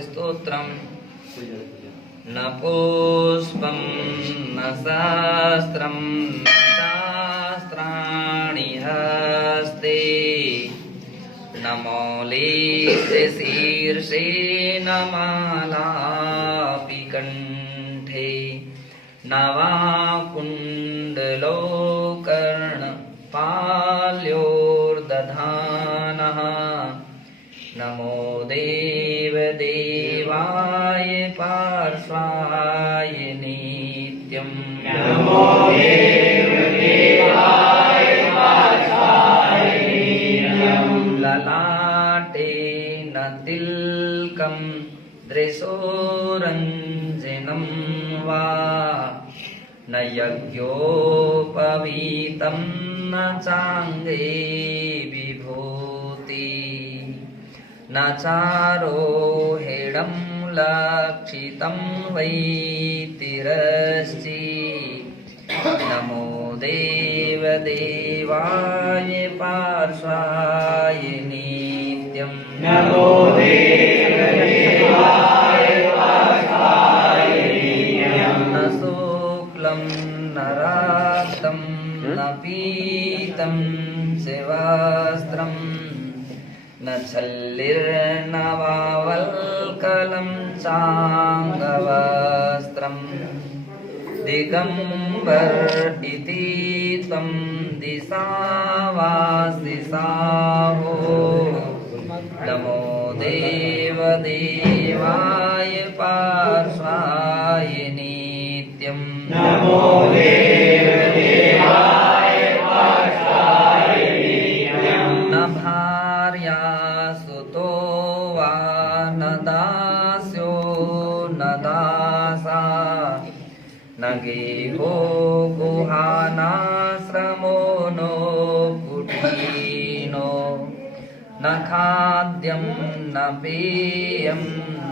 स्तोत्रम् न पुष्पं न शास्त्रं न शास्त्राणि हस्ते न मौलिते शीर्षे न मालापि कण्ठे न वा कुण्डलो कर्णपाल्योर्दधानः नमो देवदेवाय पार्श्वाय नित्यं नमो देवदेवाय पार्श्वाय नित्यं ललाटे न तिलकं दृशोरञ्जनं वा न यज्ञोपवीतं न चाङ्गे विभूति न चारोहिणं लक्षितं वै तिरश्चि नमो देवदेवाय पार्श्वाय नित्यं नमो देवदेवाय पार्श्वाय नित्यं न शुक्लं न रक्तं न पीतं शिवस्त्रम् न छल्लिर्न वावल्कलं चाङ्गवस्त्रम् दिगम्बर इति त्वं दिशावासिसाहो नमो देवदेवाय पार्श्वाय नित्यं नमो देवदेवाय पार्श्वाय नित्यं न सुतो वा न दास्यो न दासा न गेहो गुहानाश्रमो नो कुटीनो न खाद्यं न पेयं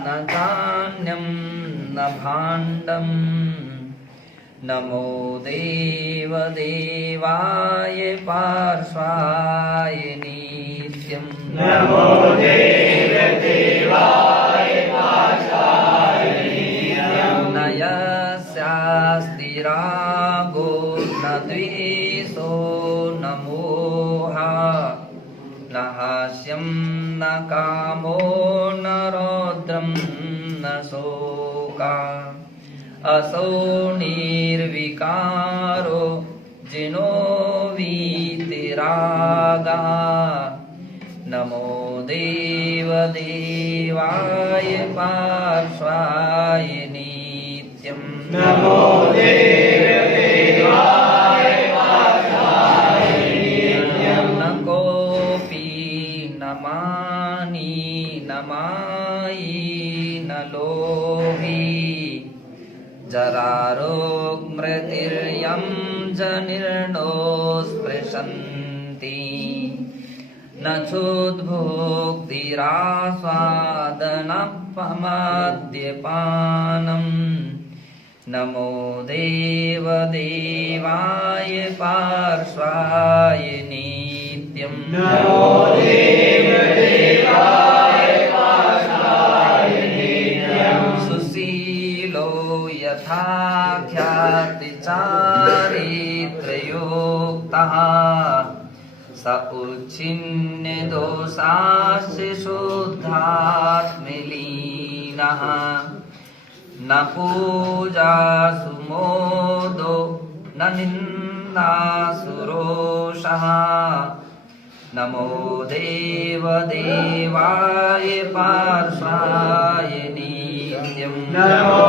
न धान्यं न भाण्डम् नमो देवदेवाय पार्श्वाय नित्यं नमो देवदेवाय पार्श्वाय नित्यं न यस्यास्ति रागो न द्वेषो न मोहः न हास्यं न कामो न रौद्रं न शोकः असौ निर्विकारो जिनो वीतिरागः नमो देवदेवाय पार्श्वाय नित्यं नमो देवदेवाय पार्श्वाय नित्यं न कोऽपि न मानी न मायी न लोभी जरारोगमृतिर्यं जनिर्नो स्पृशन्ति न क्षुद्भोक्तिरास्वादनमद्यपानम् नमो देवदेवाय पार्श्वाय नित्यं नमो देवदेवाय पार्श्वाय नित्यं सुशीलो यथा ख्यातिचारित्रयोक्तः स उच्छिन्य दोषास्य शुद्धात्मलीनः न पूजा सुमोदो न निन्दा सुरोषः नमो देवदेवाय पार्श्वाय नित्यं नमो